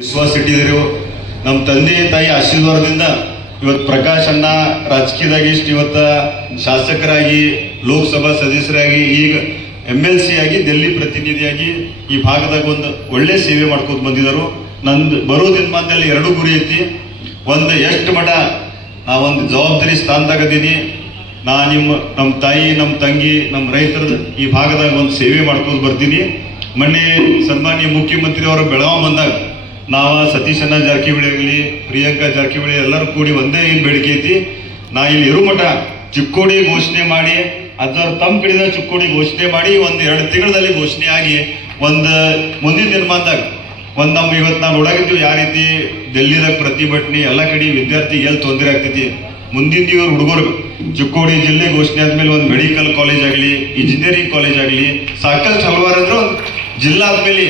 ವಿಶ್ವಾಸ ಇಟ್ಟಿದ್ರು. ನಮ್ಮ ತಂದೆ ತಾಯಿ ಆಶೀರ್ವಾದದಿಂದ ಇವತ್ತು ಪ್ರಕಾಶ್ ಅಣ್ಣ ರಾಜಕೀಯದಾಗಿ ಇವತ್ತ ಶಾಸಕರಾಗಿ ಲೋಕಸಭಾ ಸದಸ್ಯರಾಗಿ ಈಗ MLC ಆಗಿ ದಿಲ್ಲಿ ಪ್ರತಿನಿಧಿಯಾಗಿ ಈ ಭಾಗದಾಗ ಒಂದು ಒಳ್ಳೆ ಸೇವೆ ಮಾಡ್ಕೊಂಡು ಬಂದಿದ್ದರು. ನಂದು ಬರೋ ದಿನಮಾನದಲ್ಲಿ ಎರಡು ಗುರಿ ಐತಿ. ಒಂದು ಎಷ್ಟು ಮಠ ನಾ ಒಂದು ಜವಾಬ್ದಾರಿ ಸ್ಥಾನದಾಗದೀನಿ, ನಮ್ಮ ತಾಯಿ ನಮ್ಮ ತಂಗಿ ನಮ್ಮ ರೈತರ ಈ ಭಾಗದಾಗ ಒಂದು ಸೇವೆ ಮಾಡ್ಕೊಂಡು ಬರ್ತೀನಿ. ಮೊನ್ನೆ ಸನ್ಮಾನ್ಯ ಮುಖ್ಯಮಂತ್ರಿ ಅವರು ಬೆಳಗಾವಿ ಬಂದಾಗ ನಾವು ಸತೀಶಣ್ಣ ಜಾರಕಿಹೊಳಿ ಆಗಲಿ ಪ್ರಿಯಾಂಕಾ ಜಾರಕಿಹೊಳಿ ಎಲ್ಲರೂ ಕೂಡಿ ಒಂದೇ ಏನು ಬೇಡಿಕೆ ಐತಿ, ನಾ ಇಲ್ಲಿ ಇರು ಮಠ ಚಿಕ್ಕೋಡಿ ಘೋಷಣೆ ಮಾಡಿ ಅದರ ತಮ್ಮ ಕಡೆದ ಚಿಕ್ಕೋಡಿ ಘೋಷಣೆ ಮಾಡಿ ಒಂದು 2 ತಿಂಗಳಲ್ಲಿ ಘೋಷಣೆ ಆಗಿ ಒಂದು ಮುಂದಿನ ದಿನಮಾನದಾಗ ಒಂದು ನಮ್ಮ ಇವತ್ತು ನಾವು ನೋಡಾಗಿದ್ದೀವಿ ಯಾವ ರೀತಿ ಡೆಲ್ಲಿದಾಗ ಪ್ರತಿಭಟನೆ ಎಲ್ಲ ಕಡೆ ವಿದ್ಯಾರ್ಥಿ ಎಲ್ಲಿ ತೊಂದರೆ ಆಗ್ತೈತಿ. ಮುಂದಿನ ಇವರು ಹುಡುಗರು ಚಿಕ್ಕೋಡಿ ಜಿಲ್ಲೆ ಘೋಷಣೆ ಆದ್ಮೇಲೆ ಒಂದು ಮೆಡಿಕಲ್ ಕಾಲೇಜ್ ಆಗಲಿ ಇಂಜಿನಿಯರಿಂಗ್ ಕಾಲೇಜ್ ಆಗಲಿ ಸಾಕಷ್ಟು ಹಲವಾರು ಅಂದ್ರೆ ಒಂದು ಜಿಲ್ಲಾ ಆದ್ಮೇಲೆ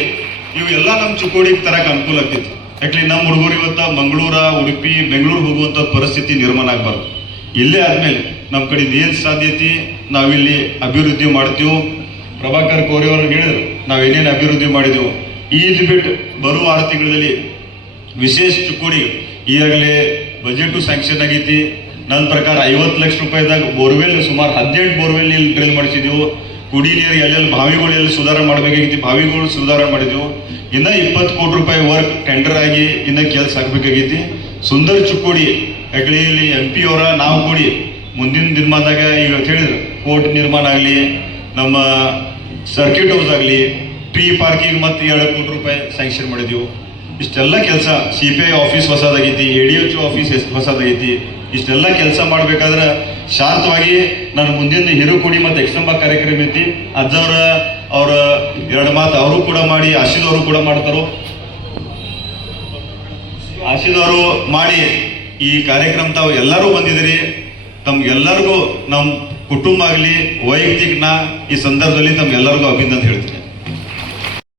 ಇವೆಲ್ಲ ನಮ್ಮ ಚಿಕ್ಕೋಡಿಗೆ ತರಕ್ಕೆ ಅನುಕೂಲ ಆಗ್ತೈತಿ. ಯಾಕಂದ್ರೆ ನಮ್ಮ ಹುಡುಗರು ಇವತ್ತು ಮಂಗಳೂರ ಉಡುಪಿ ಬೆಂಗಳೂರು ಹೋಗುವಂಥ ಪರಿಸ್ಥಿತಿ ನಿರ್ಮಾಣ ಆಗಬಾರ್ದು. ಇಲ್ಲೇ ಆದ್ಮೇಲೆ ನಮ್ಮ ಕಡೆ ಏನು ಸಾಧ್ಯತೆ ನಾವಿಲ್ಲಿ ಅಭಿವೃದ್ಧಿ ಮಾಡ್ತೀವಿ. ಪ್ರಭಾಕರ್ ಕೋರಿ ಅವರು ಹೇಳಿದ್ರು ನಾವೇನೇನು ಅಭಿವೃದ್ಧಿ ಮಾಡಿದೆವು. ಈದ್ ಬಿಟ್ಟು ಬರುವ 6 ತಿಂಗಳಲ್ಲಿ ವಿಶೇಷ ಚಿಕ್ಕೋಡಿ ಈಗಾಗಲೇ ಬಜೆಟು ಸ್ಯಾಂಕ್ಷನ್ ಆಗೈತಿ. ನನ್ನ ಪ್ರಕಾರ 50 ಲಕ್ಷ ರೂಪಾಯಿದಾಗ ಬೋರ್ವೆಲ್ ಸುಮಾರು 18 ಬೋರ್ವೆಲ್ ಇಲ್ಲಿ ಡ್ರಿಲ್ ಮಾಡಿಸಿದೆವು. ಕುಡಿ ನೀರು ಎಲ್ಲೆಲ್ಲಿ ಬಾವಿಗಳು ಎಲ್ಲಿ ಸುಧಾರಣೆ ಮಾಡಬೇಕಾಗಿತ್ತು ಬಾವಿಗಳು ಸುಧಾರಣೆ ಮಾಡಿದೆವು. ಇನ್ನು 20 ಕೋಟಿ ರೂಪಾಯಿ ವರ್ಕ್ ಟೆಂಡರ್ ಆಗಿ ಇನ್ನು ಕೆಲಸ ಆಗಬೇಕಾಗೈತಿ. ಸುಂದರ್ ಚಿಕ್ಕೋಡಿ ಯಾಕಡೆ ಇಲ್ಲಿ MP ಅವರ ನಾವು ಕೂಡಿ ಮುಂದಿನ ದಿನಮಾನದಾಗ ಈಗ ಹೇಳಿದ್ರು ಕೋರ್ಟ್ ನಿರ್ಮಾಣ ಆಗಲಿ, ನಮ್ಮ ಸರ್ಕ್ಯೂಟ್ ಹೌಸ್ ಆಗಲಿ, ಟ್ರೀ ಪಾರ್ಕಿಂಗ್ ಮತ್ತು 2 ಕೋಟಿ ರೂಪಾಯಿ ಸ್ಯಾಂಕ್ಷನ್ ಮಾಡಿದೆವು. ಇಷ್ಟೆಲ್ಲ ಕೆಲಸ CPI ಆಫೀಸ್ ಹೊಸದಾಗೈತಿ, ADHO ಆಫೀಸ್ ಹೊಸದಾಗೈತಿ. ಇಷ್ಟೆಲ್ಲ ಕೆಲಸ ಮಾಡಬೇಕಾದ್ರೆ ಶಾಂತವಾಗಿ ನಾನು ಮುಂದಿನ ಹಿರುಕುಡಿ ಮತ್ತು ಎಕ್ಸಂಬ ಕಾರ್ಯಕ್ರಮ ಐತಿ ಅವ್ರ 2 ಮಾತು ಅವರು ಕೂಡ ಮಾಡಿ ಆಶೀದವರು ಕೂಡ ಮಾಡ್ತಾರೋ. ಆಶೀದವರು ಮಾಡಿ ಈ ಕಾರ್ಯಕ್ರಮ ತಾವು ಎಲ್ಲರೂ ಬಂದಿದ್ದೀರಿ. ತಮ್ಗೆಲ್ಲರಿಗೂ ನಮ್ಮ ಕುಟುಂಬ ಆಗಲಿ ವೈಯಕ್ತಿಕ ಈ ಸಂದರ್ಭದಲ್ಲಿ ತಮ್ಗೆಲ್ಲರಿಗೂ ಅಭಿನಂದನೆ ಹೇಳ್ತೀನಿ.